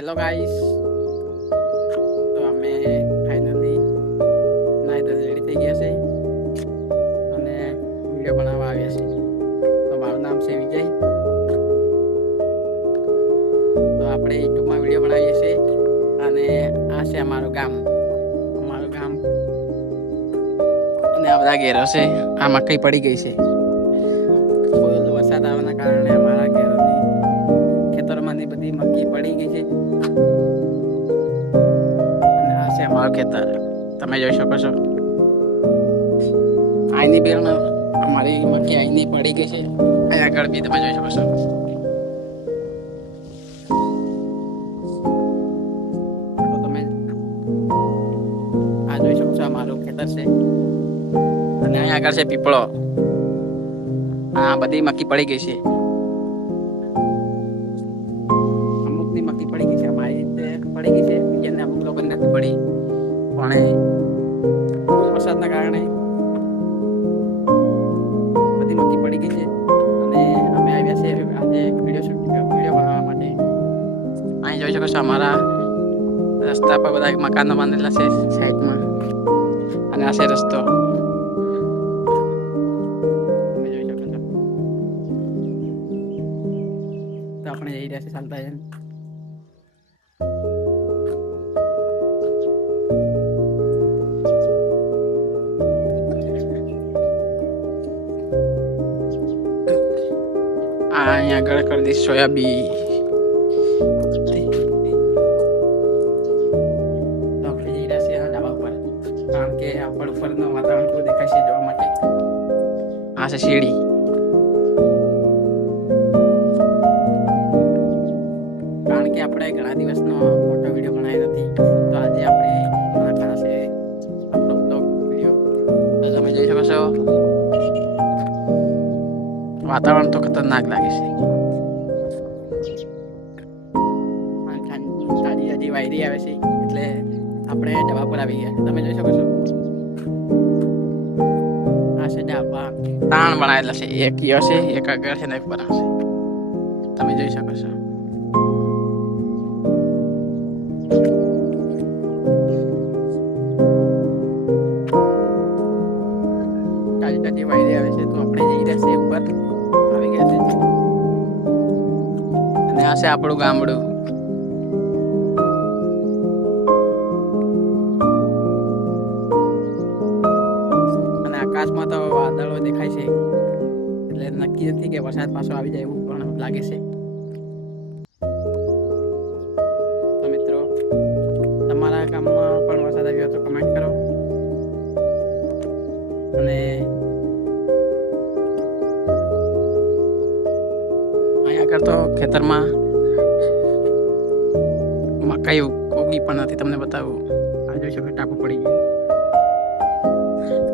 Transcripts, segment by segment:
Hello guys, તો અમે finally નાઈ તો રેડી થઈ ગયા છે અને વિડીયો બનાવવા આવ્યા છે. તો મારું નામ છે વિજય. તો આપણે યુટ્યુબમાં વિડીયો બનાવીએ છીએ અને આ છે અમારું ગામ અને આ બધા ઘેરો છે. આ મકઈ પડી ગઈ છે. ફૂલ વરસાદ આવવાના કારણે અમારા ઘેરોની ખેતરમાંની બધી મક્કી પડી ગઈ છે. અમારું ખેતર તમે જોઈ શકો છો. આઈની બેન અમારી મક્કી આઈની પડી ગઈ છે. અહીંયા આગળ બી તમે જોઈ શકો છો. તો તમે આ જોઈ શકો છો, અમારું ખેતર છે અને અહીંયા આગળ છે પીપળો. આ બધી મક્કી પડી ગઈ છે. અમુકની મક્કી પડી ગઈ છે, અમારી રીતે પડી ગઈ છે, બીજાને અમુક લોકોને નથી પડી. પણ વરસાદના કારણે બધી મક્કી પડી ગઈ છે અને અમે આવ્યા છીએ આજે વિડીયો બનાવવા માટે. અહીં જોઈ શકો છો અમારા રસ્તા પર બધા મકાનો બાંધેલા છે સાઈડમાં અને આ છે રસ્તો. તમે જોઈ શકો છો. તો આપણે જઈ રહ્યા છીએ ચાલતા જઈને. અહીંયા આગળ કરી દઈશ સોયાબીન. તો આપણે જઈ રહ્યા છીએ ધાબા પર, કારણ કે આપણા ઉપરનું વાતાવરણ કેવું દેખાય છે જોવા માટે. આ છે શેરડી. કારણ કે આપણે ઘણા દિવસનો મોટો વિડીયો બનાવ્યો નથી, તો આજે આપણે નાખવાના છે આપણો બ્લોગ વિડીયો. તો તમે જોઈ શકો છો વાતાવરણ તો ખતરનાક લાગે છે. ઠંડી વાયરી આવે છે એટલે આપણે ઢાબા પર આવી ગયા. તમે જોઈ શકો છો આ છે ઢાબા. તાણ બનાવેલા છે, એક યો છે, એક આગળ છે ને એક પર છે. તમે જોઈ શકો છો. ઠંડી વાયરી આવે છે તો આપણે જઈ રહ્યા છીએ ઉપર. આવી ગયા છે અને આ છે આપણું ગામડું. અને આકાશમાં તો વાદળો દેખાય છે એટલે નક્કી નથી કે વરસાદ પાછો આવી જાય એવું પણ લાગે છે. તો મિત્રો, તમારા ગામમાં પણ વરસાદ આવ્યો તો કમેન્ટ કરો. અને આગળ તો ખેતરમાં મકાઈ ઉગી પણ નથી. તમને બતાવું, આ જોઈ શકો ટાપુ પડી ગયું,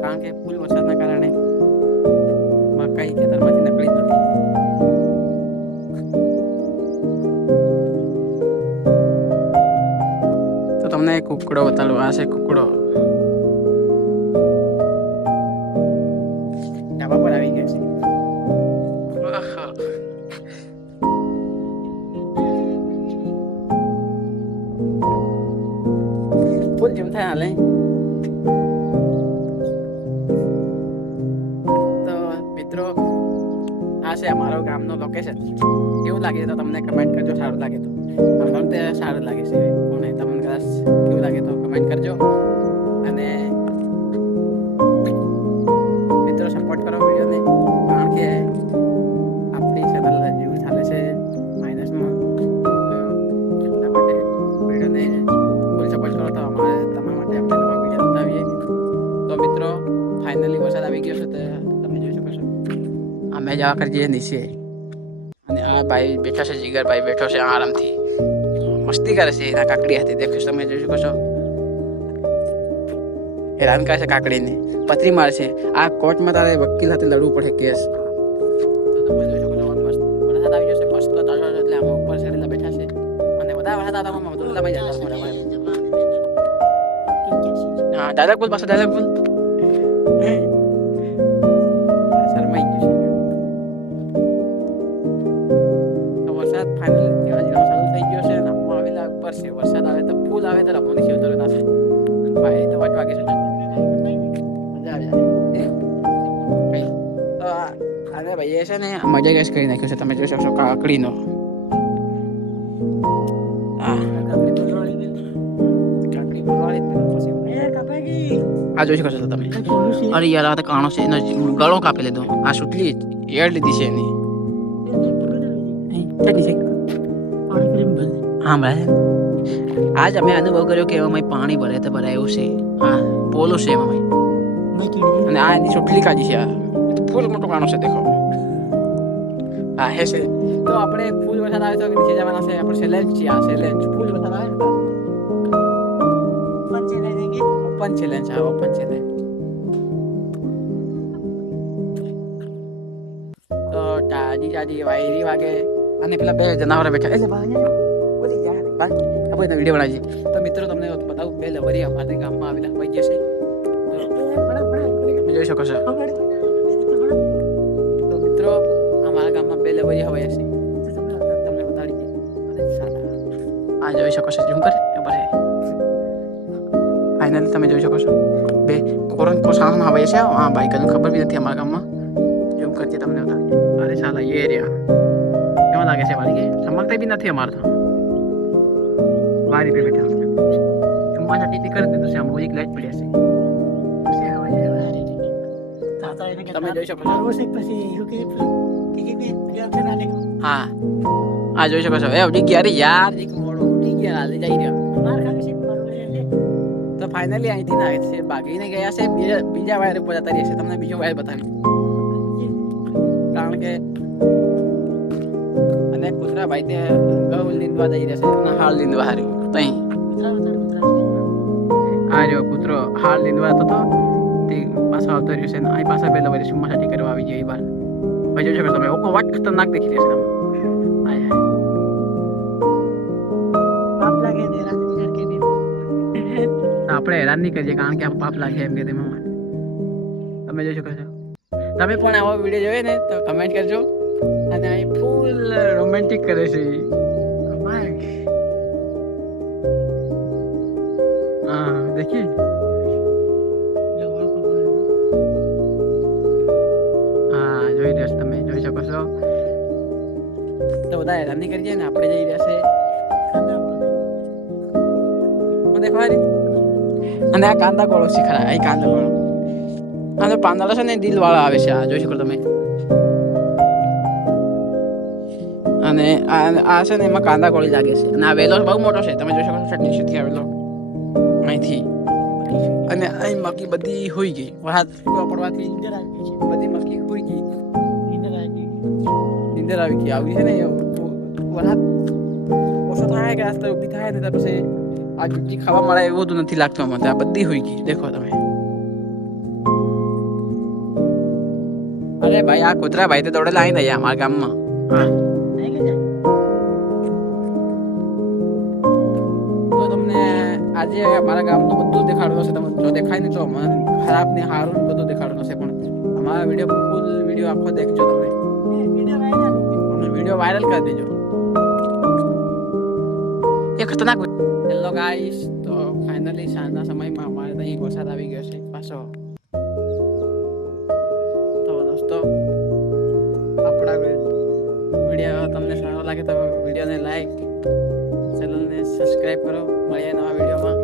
કારણ કે ફૂલ વરસાદના કારણે મકાઈ ખેતરમાંથી નીકળી જ નથી. તો તમને કુકડો બતાડું. આ છે કુકડો. ધાબા પર આવી ગયા છે. ફૂલ જેમ થાય હાલે. તો મિત્રો, આ છે અમારો ગામનો લોકેશન. કેવું લાગે તો તમને કમેન્ટ કરજો. સારું લાગે તો અમને તો સારું લાગે છે, અને તમને કદાચ કેવું લાગે તો કમેન્ટ કરજો. અને મિત્રો, સપોર્ટ કરો વિડીયોને, કારણ કે આપણી ચેનલ વ્યૂ ચાલે છે માઇનસમાં. એટલા માટે વિડીયોને ફૂલ સપોર્ટ કરો તો અમારે તમારા માટે આપણે નવા વિડીયો બતાવીએ. તો મિત્રો, ફાઇનલી વરસાદ આવી ગયો છે. તો તમે જોઈ શકો છો અમે જવા કરીએ નીચે અને આ ભાઈ બેઠા છે, જીગરભાઈ બેઠો છે આરામથી, મસ્તી કરે છે એના કાકડી હાથે. દેખો તમે જોઈ શકો છો, હેરાન કરે છે કાકડીને, પથરી મારે છે. આ કોર્ટમાં તારે વકીલ સાથે લડવું પડે કેસ. તો તમે જોઈ શકો છો મસ્ત વરસાદ આવી ગયો છે. મસ્ત તાજો એટલે આમાં ઉપર છે એટલે બેઠા છે અને બધા વરસાદ આવતા અબ્દુલ્લાભાઈ જતા મોટા ભાઈ. હા, ડાયરેક્ટ બોલ, પાછો ડાયરેક્ટ બોલ. શરમાઈ ગયું છે. તો વરસાદ ફાઇનલ ધીરે ધીરે ચાલુ થઈ ગયો છે અને આવેલા ઉપર ઉપર છે. વરસાદ આવે તો ફૂલ આવે તો રમવાની શિવ તો નાશે. ભાઈ તો 8 વાગે છે. મજા આવી જાય. તો અરે ભાઈ એ છે ને મજા ગેસ કરી નાખ્યું છે. તમે જોઈ શકશો કાકડીનો. આ જોઈ શકો છો તમે. અરે યાર આ તો કાણો છે એનો ગળો કાપી લીધો. આ સુટલી એડ લીધી છે એની. હા ભાઈ આજ અમે અનુભવ કર્યો કે એમાં પાણી ભરે તો ભરાયું છે. હા પોલું છે એમાં અને આ એની સુટલી કાઢી છે. આ ફૂલ મોટો કાણો છે દેખો. હા હે છે. તો આપણે ફૂલ વરસાદ આવે તો નીચે જવાના છે. આપણે ચેલેન્જ છે. આ ચેલેન્જ ફૂલ વરસાદ આવે ને ઓપન ચેલેન્જ. હા ઓપન ચેલેન્જ. તો તાજી તાજી વાયરી વાગે અને પેલા બે જનાવર બેઠા એટલે બોલી યાર આપણે વિડીયો બનાવીએ. તો મિત્રો તમને બતાવું બે લવરી અમારા ગામમાં આવેલા હોય જશે. તો જોઈ શકો છો. તો મિત્રો અમારા ગામમાં બે લવરી હવાય છે. તમને બતાડીએ. આ જોઈ શકો છો. ઝૂમ કરે ફાઇનલી તમે જોઈ શકો છો બે કોસામાં હવાય છે. આ બાઈક ખબર બી નથી અમારા ગામમાં. ઝૂમ કરતી તમને બતાવીએ. અરે સાલા એ રહ્યા કેવા લાગે છે વાળી કે ચમકતા બી નથી અમારે તો. વારી પે બેઠા ચુમ્મા ચાટી કરી દીધું છે. આમ એક લાઈટ પડ્યા છે. તમે જોઈ શકો છો. હા આ જોઈ શકો છો. એ ઉડી ગયા યાર ઉડી ગયા હાલે જઈ રહ્યા. તો ફાઇનલી અહીંથી ના છે ભાગીને ગયા છે. બીજા વાયર ઉપર જતા રહેશે. તમને બીજો વાયર બતાવી કારણ કે અને કૂતરા ભાઈ તે ઘઉં લીંદવા જઈ રહેશે. હાલ લીંદવા હાર્યું તઈ આ રહ્યો કૂતરો હાલ લીંદવા હતો તે પાછો આવતો રહ્યો છે. અહીં પાછા પહેલા વળી સુમ્મા સાટી કરવા આવી જાય. એ બાર ભાઈ જોઈ શકો તમે. ઓકો વાત ખતરનાક દેખી રહેશે તમે. આપણે હેરાન નહીં કરીએ કારણ કે આ પાપ લાગે એમ કે તેમાં તમે જોઈ શકો છો. તમે પણ આવો વિડીયો જોઈએ ને તો કમેન્ટ કરજો. અને અહીં ફૂલ રોમેન્ટિક કરે છે. હા દેખી હા જોઈ રહ્યો છો તમે. જોઈ શકો છો. તો બધા હેરાન નહીં કરીએ ને આપણે જઈ રહ્યા છે દેખવા. અને આ કાંદા કોળો છે ખરા. અહીં કાંદા કોળો અને પાંદડા છે ને દિલ વાળા આવે છે. આ જોઈ શકો તમે. અને આ છે ને એમાં કાંદા કોળી લાગે છે. અને આ વેલો બહુ મોટો છે. તમે જોઈ શકો છો નીચેથી આવેલો અહીંથી. અને અહીં મકી બધી હોઈ ગઈ. વરસાદ પડવાથી બધી મકી હોઈ ગઈ. નીંદર આવી ગઈ. આવી છે ને વરસાદ ઓછો થાય કે આસ્તે ઊભી થાય ને ત્યાર પછી આ જુજી ખાવા મળે એવું તો નથી લાગતું આમાં. આ બધી હોઈ ગઈ દેખો તમે. અરે ભાઈ આ કૂતરા ભાઈ તો દોડેલા આવી ગયા અમારા ગામમાં. હા તો તમને આજે અમારા ગામનું બધું દેખાડવાનું છે. તમે જો દેખાય ને તો ખરાબ ને સારું બધું દેખાડવાનું છે. પણ અમારા વિડીયો ફૂલ વિડીયો આખો દેખજો તમે. વિડીયો વાયરલ કરી દેજો. એ ખતરનાક. Hello guys. તો ફાઇનલી સાંજના સમયમાં અમારે અહીં વરસાદ આવી ગયો છે પાછો. તો દોસ્તો આપણા વિડીયો તમને સારો લાગે તો વિડીયોને લાઈક ચેનલને સબસ્ક્રાઈબ કરો. મળીએ નવા વિડીયોમાં.